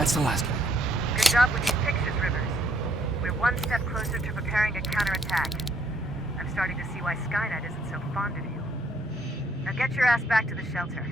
That's the last one. Good job with these pictures, Rivers. We're one step closer to preparing a counterattack. I'm starting to see why Skynet isn't so fond of you. Now get your ass back to the shelter.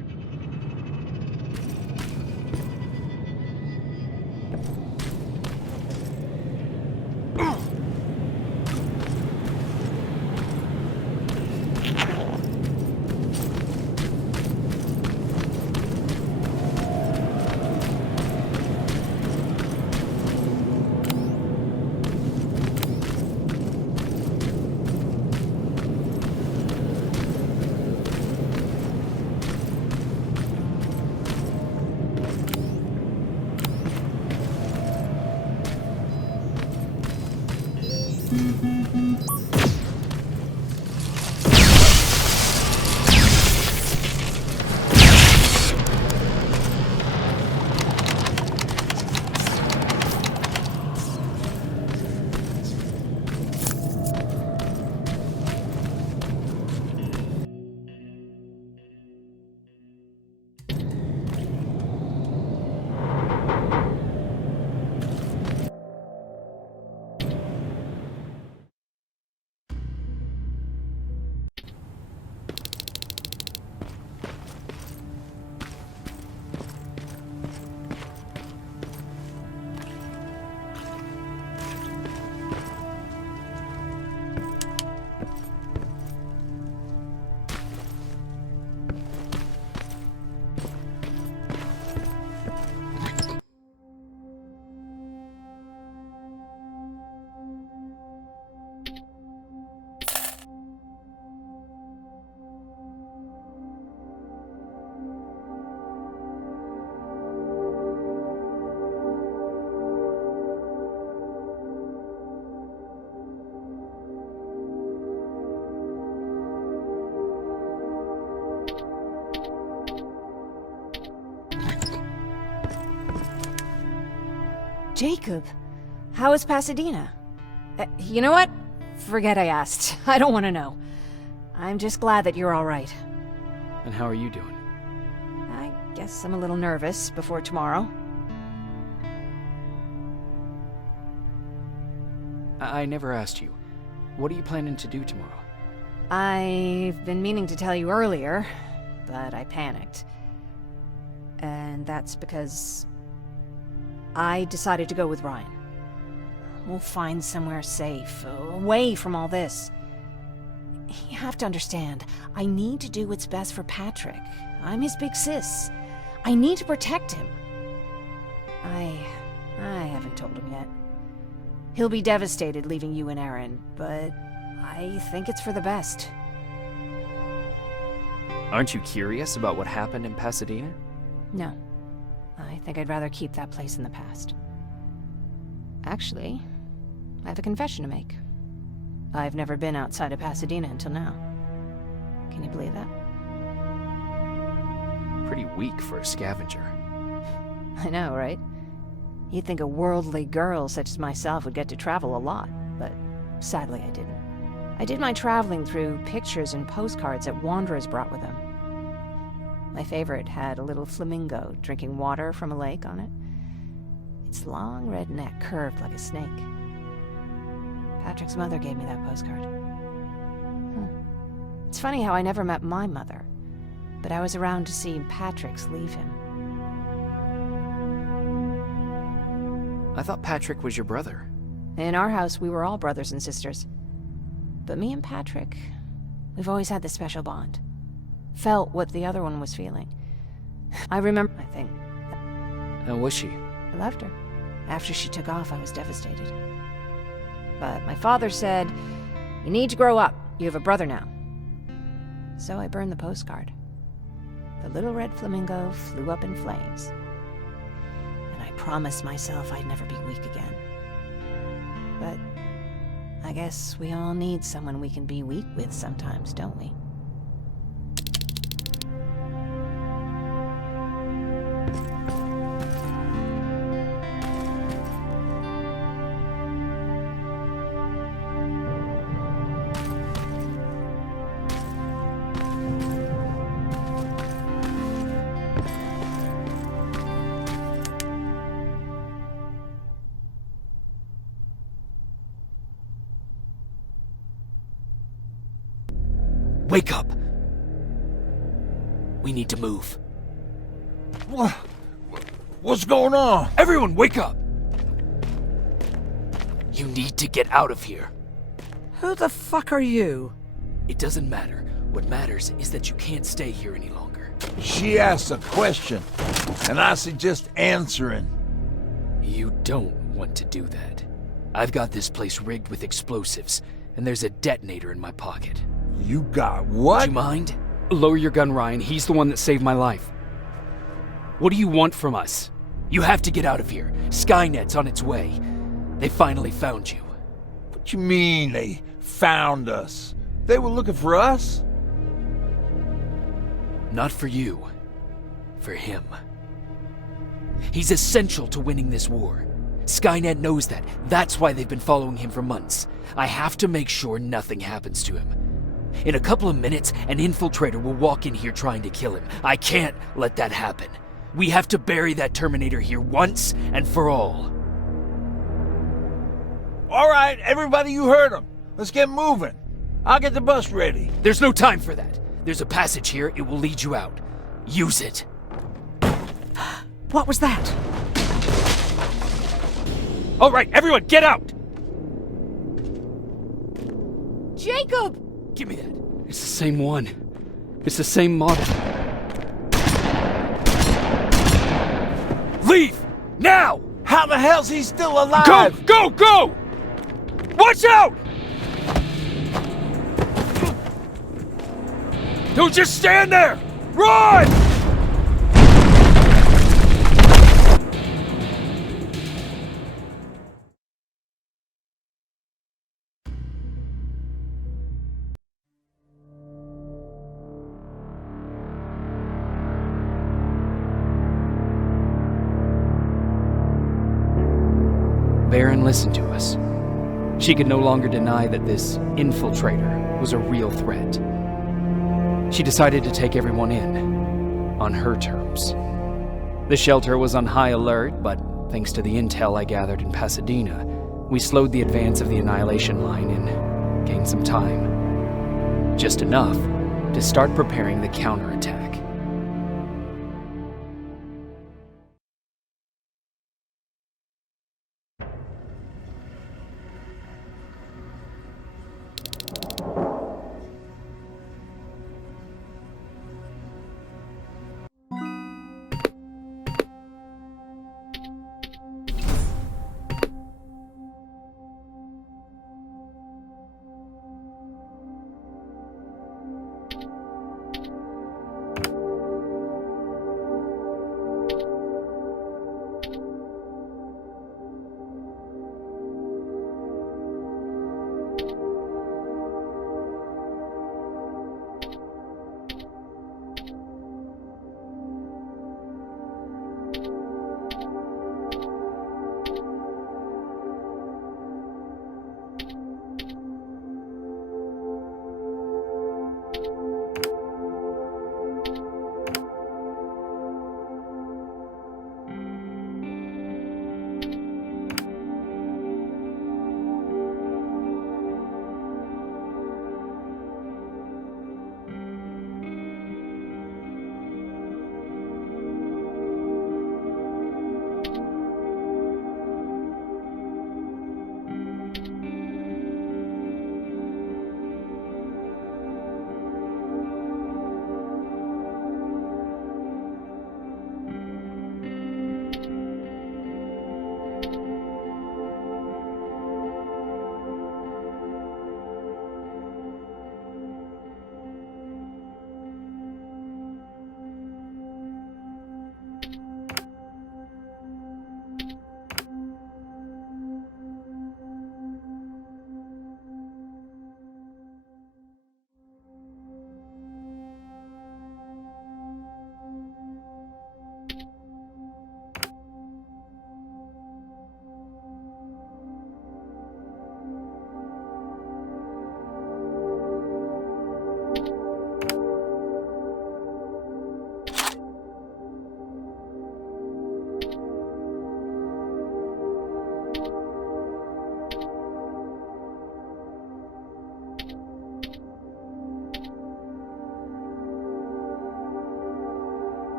Jacob, how is Pasadena? You know what? Forget I asked. I don't want to know. I'm just glad that you're all right. And how are you doing? I guess I'm a little nervous before tomorrow. I never asked you. What are you planning to do tomorrow? I've been meaning to tell you earlier, but I panicked. And that's because I decided to go with Ryan. We'll find somewhere safe, away from all this. You have to understand, I need to do what's best for Patrick. I'm his big sis. I need to protect him. I haven't told him yet. He'll be devastated leaving you and Aaron, but I think it's for the best. Aren't you curious about what happened in Pasadena? No. I think I'd rather keep that place in the past. Actually, I have a confession to make. I've never been outside of Pasadena until now. Can you believe that? Pretty weak for a scavenger. I know, right? You'd think a worldly girl such as myself would get to travel a lot, but sadly I didn't. I did my traveling through pictures and postcards that wanderers brought with them. My favorite had a little flamingo drinking water from a lake on it. Its long red neck curved like a snake. Patrick's mother gave me that postcard. It's funny how I never met my mother, but I was around to see Patrick's leave him. I thought Patrick was your brother. In our house, we were all brothers and sisters. But me and Patrick, we've always had this special bond. Felt what the other one was feeling. I remember, I think. How was she? I loved her. After she took off, I was devastated. But my father said, "You need to grow up. You have a brother now." So I burned the postcard. The little red flamingo flew up in flames. And I promised myself I'd never be weak again. But I guess we all need someone we can be weak with sometimes, don't we? Wake up! We need to move. What's going on? Everyone, wake up! You need to get out of here. Who the fuck are you? It doesn't matter. What matters is that you can't stay here any longer. She asked a question, and I suggest answering. You don't want to do that. I've got this place rigged with explosives, and there's a detonator in my pocket. You got what? Do you mind? Lower your gun, Ryan. He's the one that saved my life. What do you want from us? You have to get out of here. Skynet's on its way. They finally found you. What you mean they found us? They were looking for us? Not for you. For him. He's essential to winning this war. Skynet knows that. That's why they've been following him for months. I have to make sure nothing happens to him. In a couple of minutes, an infiltrator will walk in here trying to kill him. I can't let that happen. We have to bury that Terminator here once and for all. All right, everybody, you heard him. Let's get moving. I'll get the bus ready. There's no time for that. There's a passage here. It will lead you out. Use it. What was that? All right, everyone, get out! Jacob! Give me that. It's the same one. It's the same model. Leave! Now! How the hell's he still alive? Go! Go! Go! Watch out! Don't just stand there! Run! Baron listened to us. She could no longer deny that this infiltrator was a real threat. She decided to take everyone in, on her terms. The shelter was on high alert, but thanks to the intel I gathered in Pasadena, we slowed the advance of the Annihilation Line and gained some time. Just enough to start preparing the counterattack.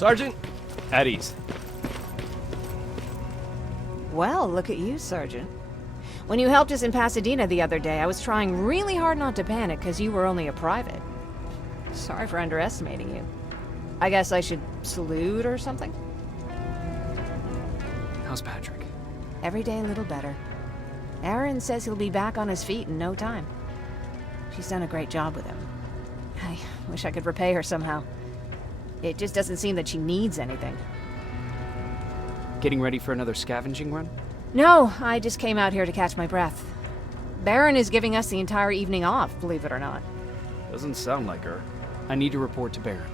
Sergeant? At ease. Well, look at you, Sergeant. When you helped us in Pasadena the other day, I was trying really hard not to panic because you were only a private. Sorry for underestimating you. I guess I should salute or something? How's Patrick? Every day a little better. Aaron says he'll be back on his feet in no time. She's done a great job with him. I wish I could repay her somehow. It just doesn't seem that she needs anything. Getting ready for another scavenging run? No, I just came out here to catch my breath. Baron is giving us the entire evening off, believe it or not. Doesn't sound like her. I need to report to Baron.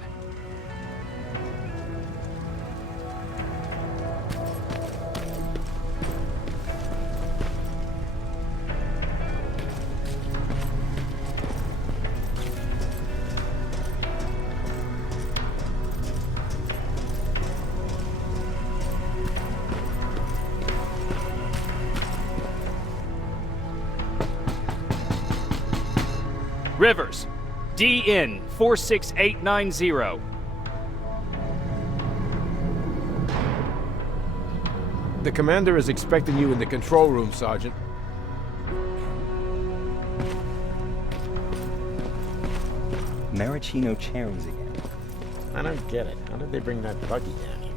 Rivers, DN 46890. The commander is expecting you in the control room, Sergeant. Maraschino cherries again. I don't get it. How did they bring that buggy down here?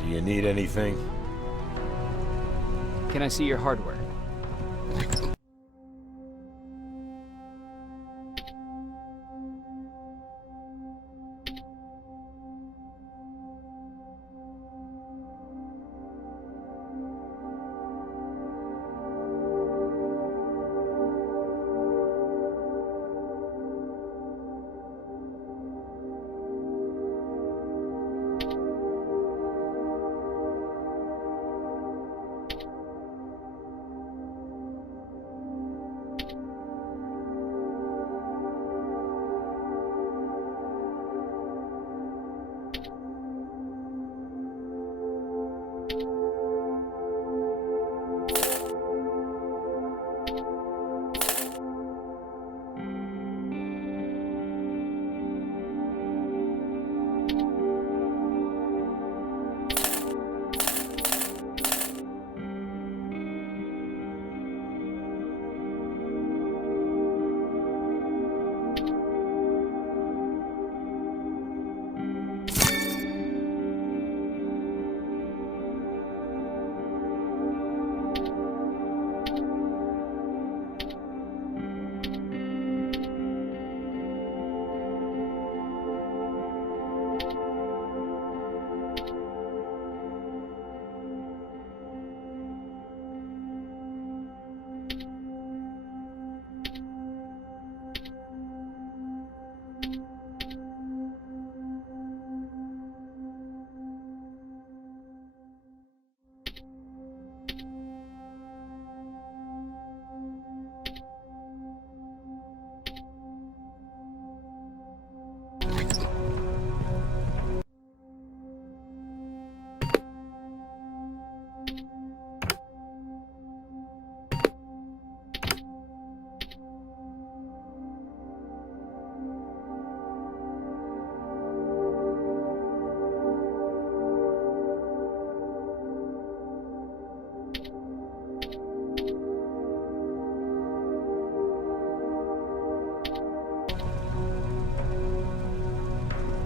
Do you need anything? Can I see your hardware?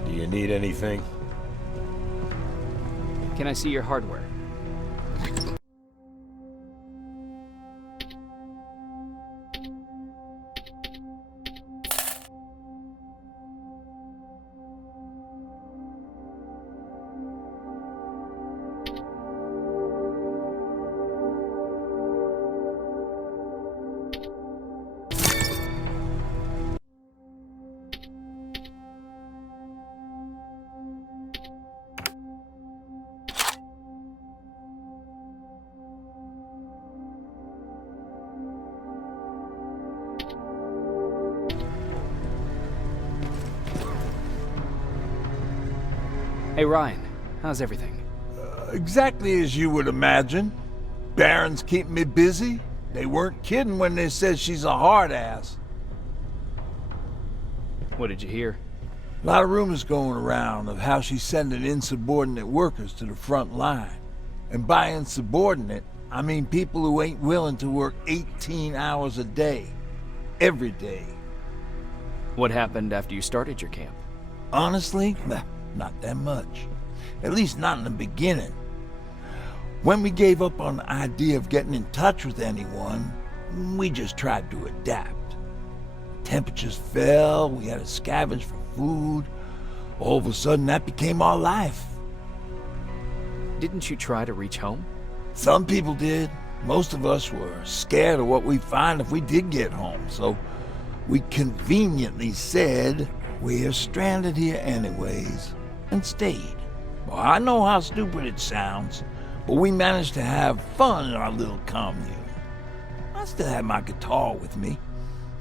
Do you need anything? Can I see your hardware? Hey Ryan, how's everything? Exactly as you would imagine. Baron's keeping me busy. They weren't kidding when they said she's a hard ass. What did you hear? A lot of rumors going around of how she's sending insubordinate workers to the front line. And by insubordinate, I mean people who ain't willing to work 18 hours a day. Every day. What happened after you started your camp? Honestly, not that much. At least not in the beginning. When we gave up on the idea of getting in touch with anyone, we just tried to adapt. Temperatures fell, we had to scavenge for food. All of a sudden, that became our life. Didn't you try to reach home? Some people did. Most of us were scared of what we'd find if we did get home, so we conveniently said, we're stranded here anyways, and stayed. Well, I know how stupid it sounds, but we managed to have fun in our little commune. I still had my guitar with me.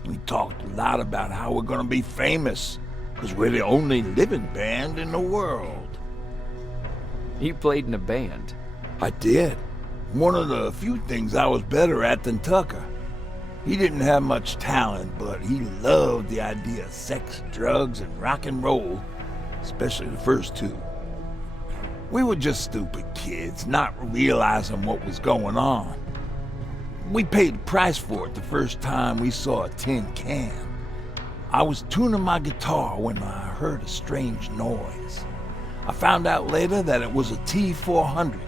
We talked a lot about how we're gonna be famous, because we're the only living band in the world. You played in a band. I did. One of the few things I was better at than Tucker. He didn't have much talent, but he loved the idea of sex, drugs, and rock and roll, especially the first two. We were just stupid kids, not realizing what was going on. We paid the price for it the first time we saw a tin can. I was tuning my guitar when I heard a strange noise. I found out later that it was a T-400.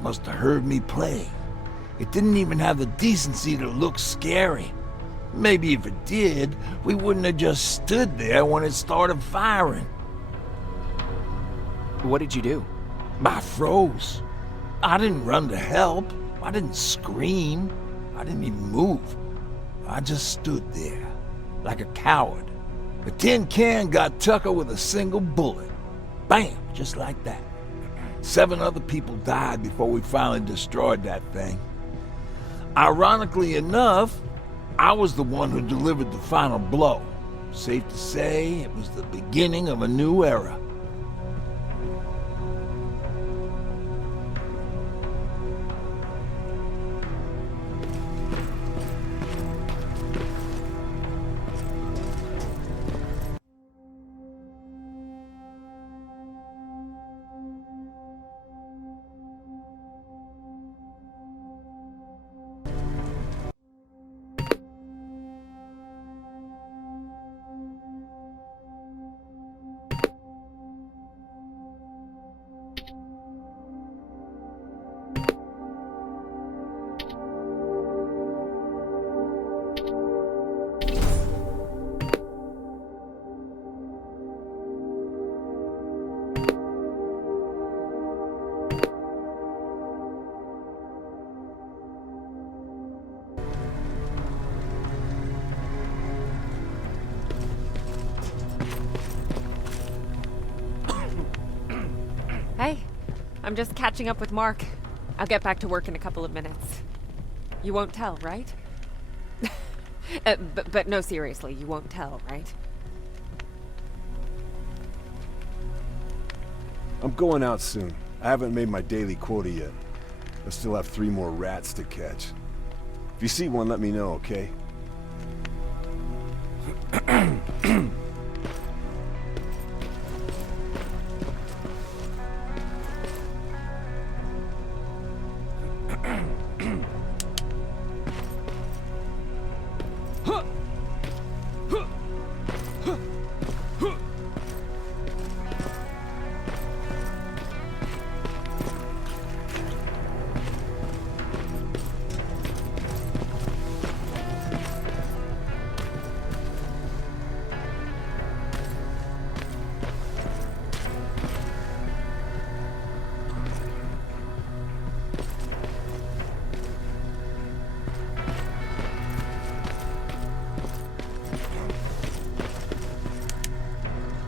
Must have heard me play. It didn't even have the decency to look scary. Maybe if it did, we wouldn't have just stood there when it started firing. What did you do? I froze. I didn't run to help. I didn't scream. I didn't even move. I just stood there, like a coward. The tin can got Tucker with a single bullet. Bam! Just like that. 7 other people died before we finally destroyed that thing. Ironically enough, I was the one who delivered the final blow. Safe to say, it was the beginning of a new era. Hey, I'm just catching up with Mark. I'll get back to work in a couple of minutes. You won't tell, right? But no, seriously, you won't tell, right? I'm going out soon. I haven't made my daily quota yet. I still have 3 more rats to catch. If you see one, let me know, okay?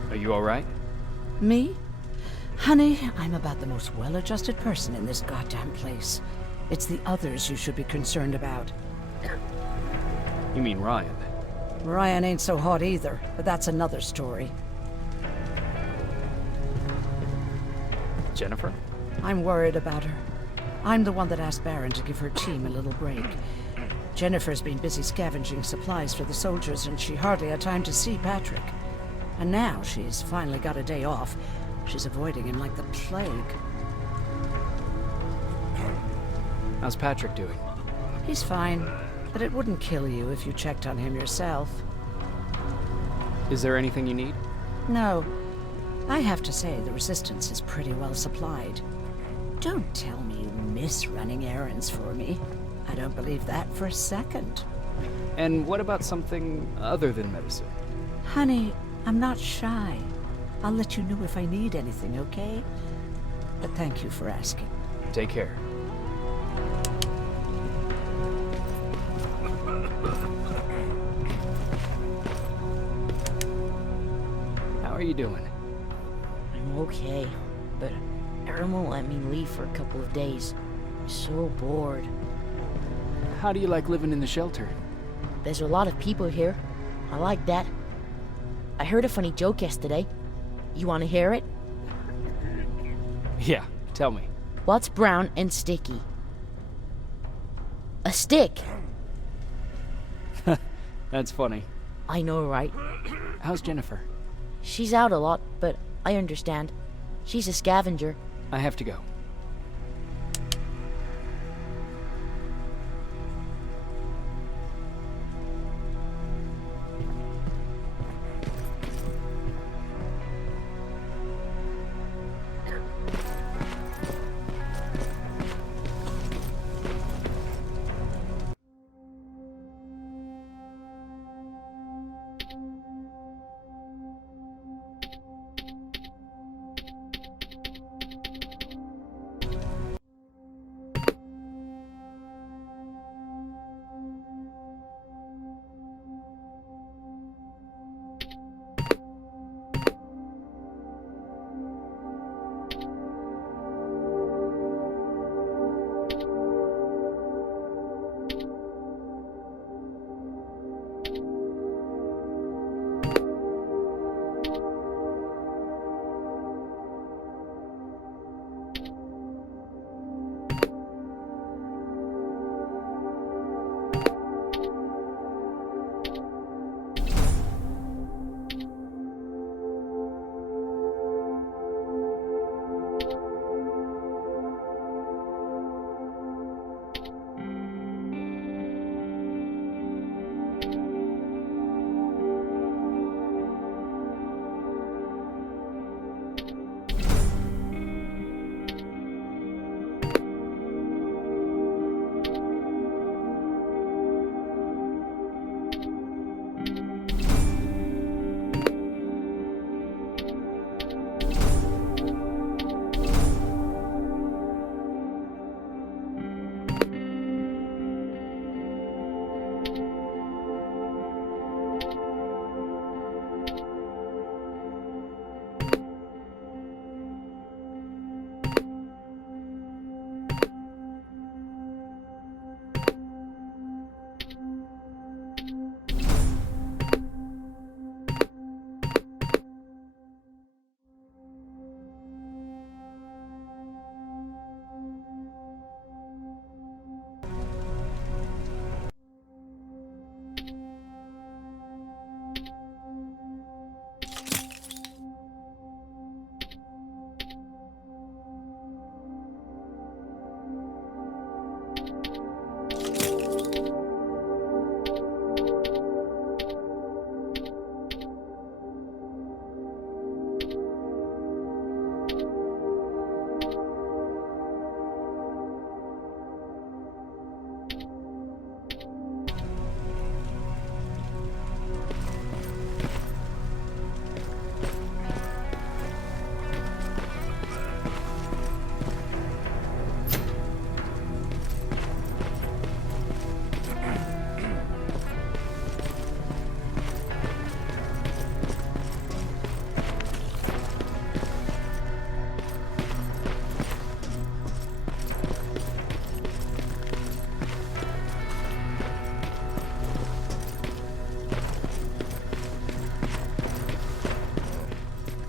Are you alright? Me? Honey, I'm about the most well-adjusted person in this goddamn place. It's the others you should be concerned about. You mean Ryan? Ryan ain't so hot either, but that's another story. Jennifer? I'm worried about her. I'm the one that asked Baron to give her team a little break. Jennifer's been busy scavenging supplies for the soldiers, and she hardly had time to see Patrick. And now she's finally got a day off. She's avoiding him like the plague. How's Patrick doing? He's fine, but it wouldn't kill you if you checked on him yourself. Is there anything you need? No. I have to say the Resistance is pretty well supplied. Don't tell me you miss running errands for me. I don't believe that for a second. And what about something other than medicine? Honey, I'm not shy. I'll let you know if I need anything, okay? But thank you for asking. Take care. How are you doing? I'm okay, but Aaron won't let me leave for a couple of days. I'm so bored. How do you like living in the shelter? There's a lot of people here. I like that. I heard a funny joke yesterday. You want to hear it? Yeah, tell me. What's brown and sticky? A stick! That's funny. I know, right? How's Jennifer? She's out a lot, but I understand. She's a scavenger. I have to go.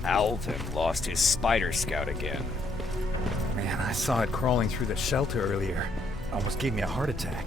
Alvin lost his Spider Scout again. I saw it crawling through the shelter earlier. Almost gave me a heart attack.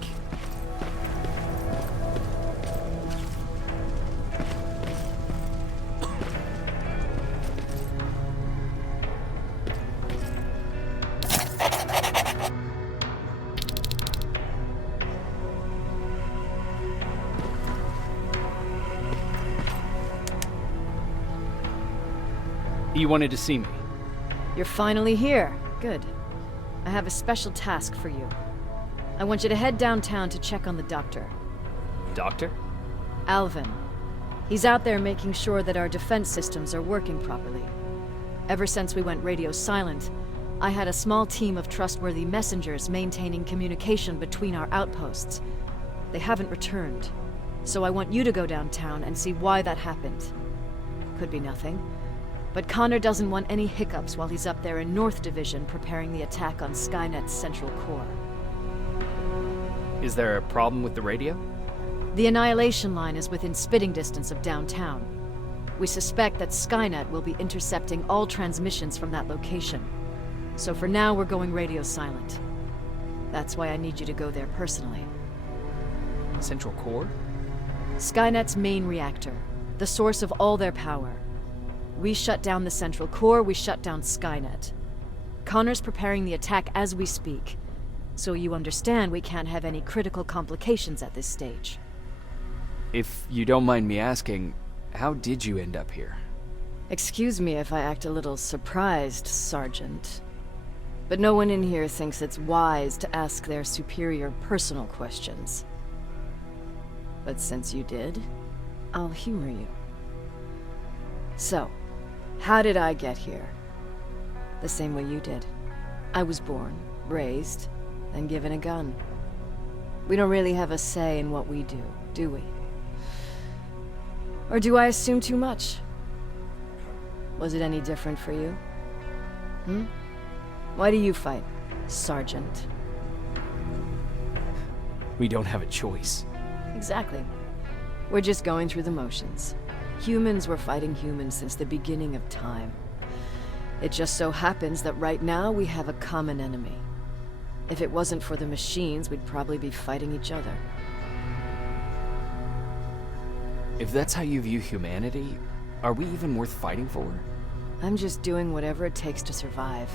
You wanted to see me? You're finally here. Good. I have a special task for you. I want you to head downtown to check on the doctor. Doctor? Alvin. He's out there making sure that our defense systems are working properly. Ever since we went radio silent, I had a small team of trustworthy messengers maintaining communication between our outposts. They haven't returned, so I want you to go downtown and see why that happened. Could be nothing, but Connor doesn't want any hiccups while he's up there in North Division preparing the attack on Skynet's central core. Is there a problem with the radio? The Annihilation Line is within spitting distance of downtown. We suspect that Skynet will be intercepting all transmissions from that location. So for now, we're going radio silent. That's why I need you to go there personally. Central core? Skynet's main reactor, the source of all their power. We shut down the central core, we shut down Skynet. Connor's preparing the attack as we speak, so you understand we can't have any critical complications at this stage. If you don't mind me asking, how did you end up here? Excuse me if I act a little surprised, Sergeant. But no one in here thinks it's wise to ask their superior personal questions. But since you did, I'll humor you. So, how did I get here? The same way you did. I was born, raised, and given a gun. We don't really have a say in what we do we? Or do I assume too much? Was it any different for you? Why do you fight, Sergeant? We don't have a choice. Exactly. We're just going through the motions. Humans were fighting humans since the beginning of time. It just so happens that right now we have a common enemy. If it wasn't for the machines, we'd probably be fighting each other. If that's how you view humanity, are we even worth fighting for? I'm just doing whatever it takes to survive.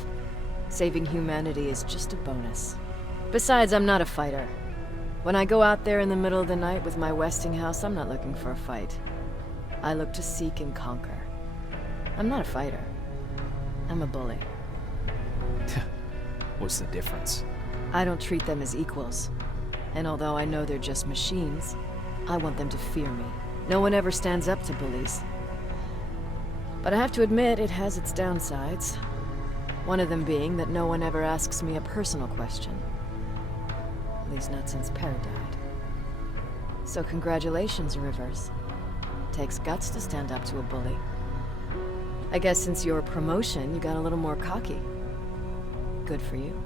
Saving humanity is just a bonus. Besides, I'm not a fighter. When I go out there in the middle of the night with my Westinghouse, I'm not looking for a fight. I look to seek and conquer. I'm not a fighter. I'm a bully. What's the difference? I don't treat them as equals. And although I know they're just machines, I want them to fear me. No one ever stands up to bullies. But I have to admit, it has its downsides. One of them being that no one ever asks me a personal question. At least not since Perry died. So congratulations, Rivers. Takes guts to stand up to a bully. I guess since your promotion, you got a little more cocky. Good for you.